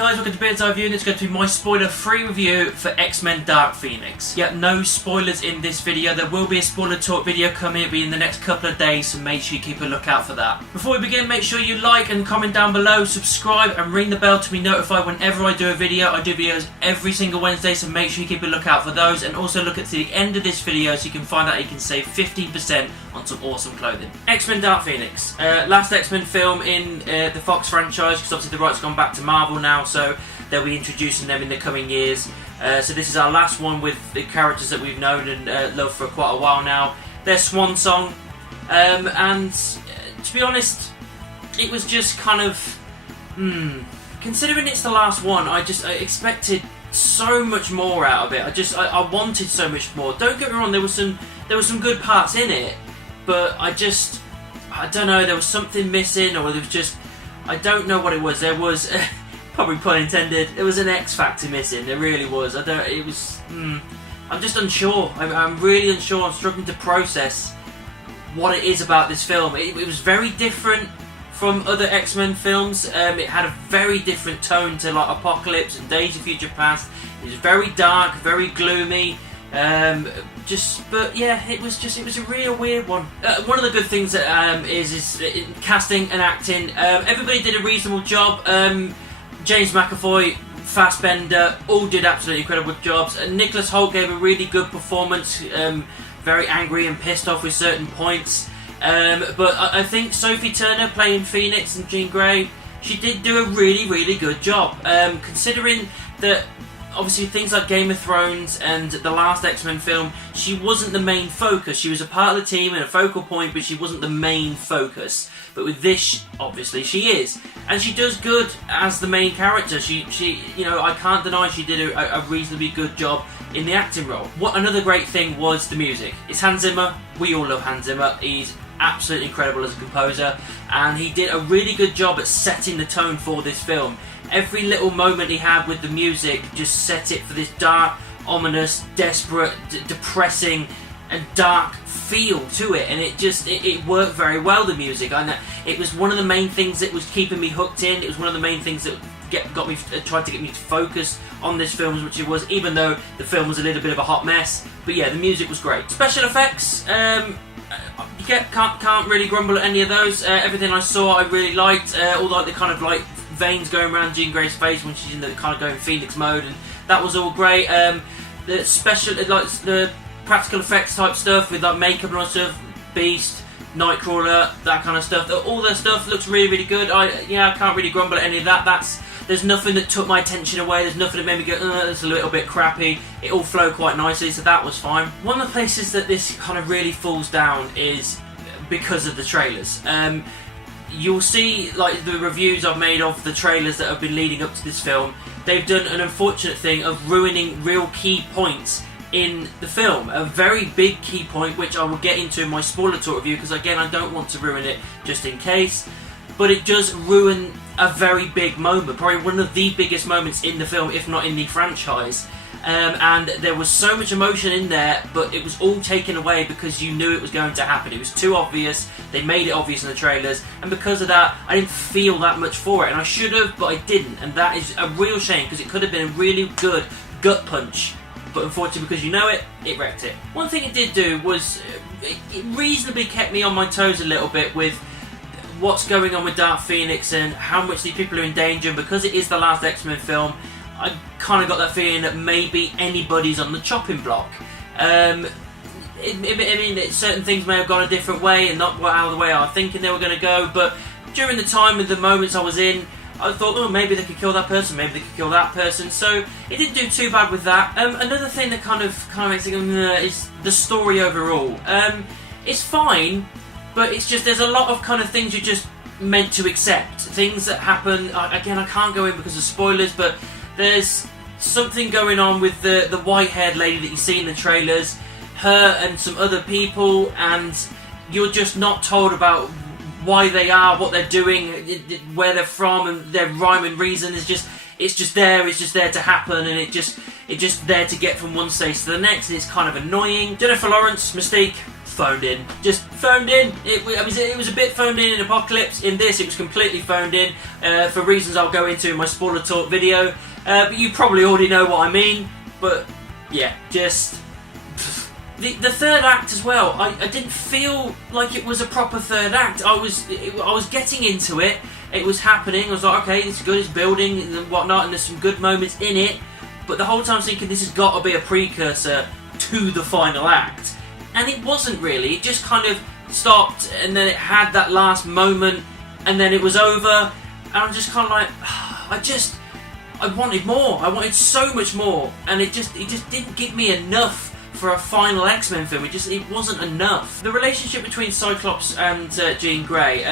guys, welcome to Bird's Eye View, and it's going to be my spoiler-free review for X-Men Dark Phoenix. Yeah, no spoilers in this video. There will be a spoiler talk video coming. It'll be in the next couple of days, so make sure you keep a lookout for that. Before we begin, make sure you like and comment down below, subscribe and ring the bell to be notified whenever I do a video. I do videos every single Wednesday, so make sure you keep a lookout for those, and also look at the end of this video so you can find out you can save 15% on some awesome clothing. X-Men Dark Phoenix. Last X-Men film in the Fox franchise, because obviously the rights have gone back to Marvel now, so they'll be introducing them in the coming years. So this is our last one with the characters that we've known and loved for quite a while now. Their swan song, and to be honest, it was just kind of, considering it's the last one, I expected so much more out of it. I wanted so much more. Don't get me wrong, there were some good parts in it, but I don't know, there was something missing, or there was just, I don't know what it was. There was, probably pun intended, there was an X factor missing. There really was. I'm just unsure. I'm really unsure. I'm struggling to process what it is about this film. It was very different from other X-Men films. It had a very different tone to like Apocalypse and Days of Future Past. It was very dark, very gloomy. But yeah, it was a real weird one. One of the good things that is casting and acting. Everybody did a reasonable job. James McAvoy, Fassbender, all did absolutely incredible jobs. Nicholas Hoult gave a really good performance. Very angry and pissed off with certain points. But I think Sophie Turner playing Phoenix and Jean Grey, she did do a really, really good job. Considering that obviously things like Game of Thrones and the last X-Men film, she wasn't the main focus. She was a part of the team and a focal point, but she wasn't the main focus. But with this, obviously, she is. And she does good as the main character. She you know, I can't deny she did a reasonably good job in the acting role. What another great thing was the music. It's Hans Zimmer. We all love Hans Zimmer. He's absolutely incredible as a composer, and he did a really good job at setting the tone for this film. Every little moment he had with the music just set it for this dark, ominous, desperate, depressing and dark feel to it, and it worked very well, the music. And it was one of the main things that was keeping me hooked in. It was one of the main things that tried to get me to focus on this film, which it was, even though the film was a little bit of a hot mess. But yeah, the music was great. Special effects, can't really grumble at any of those. Everything I saw I really liked. All like the kind of like veins going around Jean Grey's face when she's in the kind of going Phoenix mode, and that was all great. The special, like the practical effects type stuff with like makeup and all stuff, Beast, Nightcrawler, that kind of stuff. All that stuff looks really, really good. I can't really grumble at any of that. There's nothing that took my attention away. There's nothing that made me go, it's a little bit crappy. It all flowed quite nicely, so that was fine. One of the places that this kind of really falls down is because of the trailers. You'll see like the reviews I've made of the trailers that have been leading up to this film. They've done an unfortunate thing of ruining real key points in the film. A very big key point, which I will get into in my spoiler talk review, because again I don't want to ruin it just in case. But it does ruin a very big moment, probably one of the biggest moments in the film, if not in the franchise. And there was so much emotion in there, but it was all taken away because you knew it was going to happen. It was too obvious. They made it obvious in the trailers, and because of that, I didn't feel that much for it. And I should have, but I didn't, and that is a real shame, because it could have been a really good gut punch. But unfortunately, because you know it, it wrecked it. One thing it did do was it reasonably kept me on my toes a little bit with what's going on with Dark Phoenix and how much these people are in danger. And because it is the last X-Men film, I kind of got that feeling that maybe anybody's on the chopping block. I mean, certain things may have gone a different way and not out of the way I was thinking they were going to go, but during the time and the moments I was in, I thought, oh, maybe they could kill that person, maybe they could kill that person, so it didn't do too bad with that. Another thing that kind of makes it is the story overall. It's fine, but it's just, there's a lot of kind of things you're just meant to accept. Things that happen, again, I can't go in because of spoilers, but there's something going on with the white-haired lady that you see in the trailers, her and some other people, and you're just not told about why they are, what they're doing, where they're from, and their rhyme and reason is just, it's just there to happen, and it's just there to get from one stage to the next, and it's kind of annoying. Jennifer Lawrence, Mystique, phoned in. Just phoned in. It was a bit phoned in Apocalypse. In this, it was completely phoned in for reasons I'll go into in my spoiler talk video. But you probably already know what I mean. But yeah, just the third act as well. I didn't feel like it was a proper third act. I was getting into it. It was happening. I was like, okay, it's good. It's building and whatnot, and there's some good moments in it. But the whole time I was thinking this has got to be a precursor to the final act. And it wasn't really. It just kind of stopped, and then it had that last moment, and then it was over. And I'm just kind of like, I wanted more. I wanted so much more, and it just didn't give me enough for a final X-Men film. It wasn't enough. The relationship between Cyclops and Jean Grey,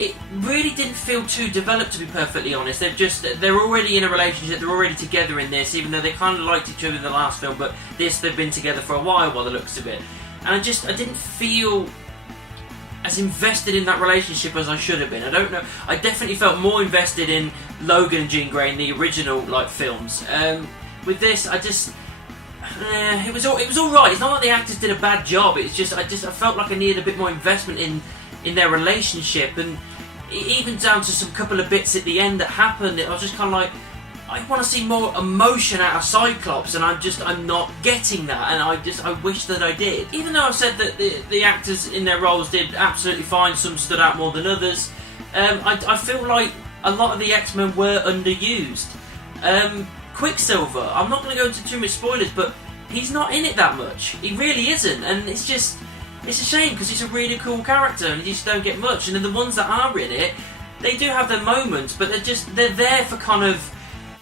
it really didn't feel too developed, to be perfectly honest. They're already in a relationship, they're already together in this, even though they kind of liked each other in the last film, but this, they've been together for a while by the looks of it. And I didn't feel as invested in that relationship as I should have been. I don't know, I definitely felt more invested in Logan and Jean Grey in the original, films. With this, it was alright. It's not like the actors did a bad job, it's just, I felt like I needed a bit more investment in their relationship, and even down to some couple of bits at the end that happened. I was just kind of like, I want to see more emotion out of Cyclops, and I'm not getting that, and I wish that I did. Even though I've said that the actors in their roles did absolutely fine, some stood out more than others, I feel like a lot of the X-Men were underused. Quicksilver, I'm not going to go into too much spoilers, but he's not in it that much. He really isn't, and it's a shame, because he's a really cool character and you just don't get much. And then the ones that are in it, they do have their moments, but they're there for kind of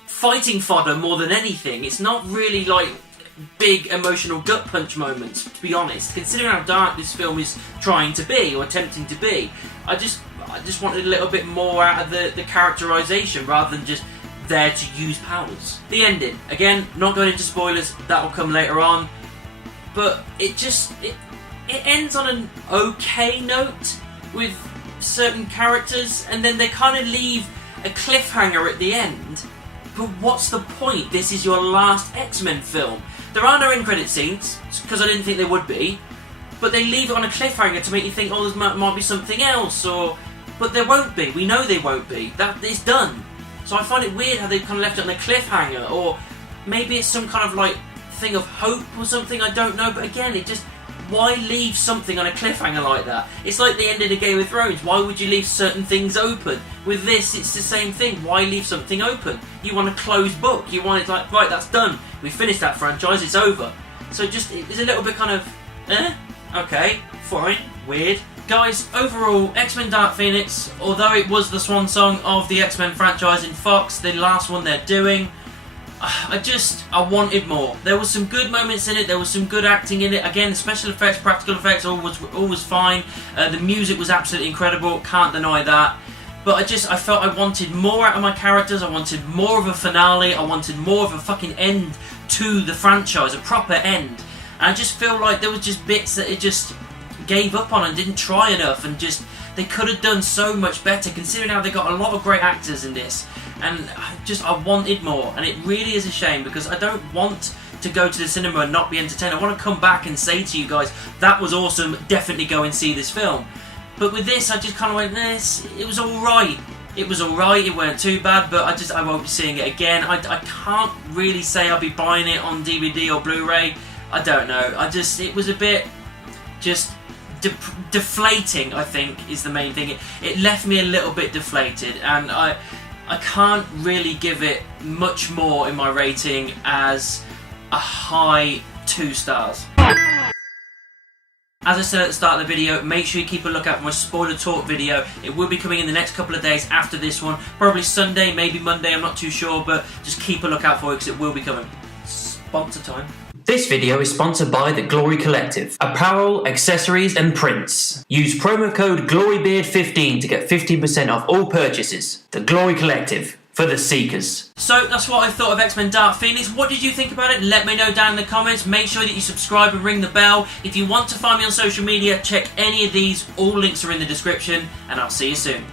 fighting fodder more than anything. It's not really like big emotional gut punch moments, to be honest. Considering how dark this film is trying to be, or attempting to be, I just wanted a little bit more out of the characterization rather than just there to use powers. The ending, again, not going into spoilers, that will come later on, but it ends on an okay note with certain characters, and then they kind of leave a cliffhanger at the end. But what's the point? This is your last X-Men film. There are no end-credit scenes, because I didn't think there would be, but they leave it on a cliffhanger to make you think, oh, there might be something else, but there won't be. We know they won't be. That is done. So I find it weird how they kind of left it on a cliffhanger, or maybe it's some kind of thing of hope or something, I don't know, but again, why leave something on a cliffhanger like that? It's like the ending of Game of Thrones. Why would you leave certain things open? With this, it's the same thing. Why leave something open? You want a closed book. You want it like, right, that's done. We finished that franchise, it's over. So it was a little bit kind of, okay, fine, weird. Guys, overall, X-Men Dark Phoenix, although it was the swan song of the X-Men franchise in Fox, the last one they're doing, I wanted more. There was some good moments in it, there was some good acting in it. Again, special effects, practical effects, all was fine. The music was absolutely incredible, can't deny that. But I felt I wanted more out of my characters, I wanted more of a finale, I wanted more of a fucking end to the franchise, a proper end. And I just feel like there was just bits that it just gave up on and didn't try enough, and they could have done so much better, considering how they got a lot of great actors in this. And I wanted more, and it really is a shame, because I don't want to go to the cinema and not be entertained. I want to come back and say to you guys, that was awesome, definitely go and see this film. But with this, I just kind of went, it was alright. It was alright, it weren't too bad, but I won't be seeing it again. I can't really say I'll be buying it on DVD or Blu-ray. I don't know. It was a bit deflating, I think, is the main thing. It left me a little bit deflated, and I can't really give it much more in my rating as a high 2 stars. As I said at the start of the video, make sure you keep a lookout for my spoiler talk video. It will be coming in the next couple of days after this one. Probably Sunday, maybe Monday, I'm not too sure, but just keep a lookout for it because it will be coming. Sponsor time. This video is sponsored by The Glory Collective. Apparel, accessories and prints. Use promo code GLORYBEARD15 to get 15% off all purchases. The Glory Collective. For the seekers. So that's what I thought of X-Men Dark Phoenix. What did you think about it? Let me know down in the comments. Make sure that you subscribe and ring the bell. If you want to find me on social media, check any of these. All links are in the description, and I'll see you soon.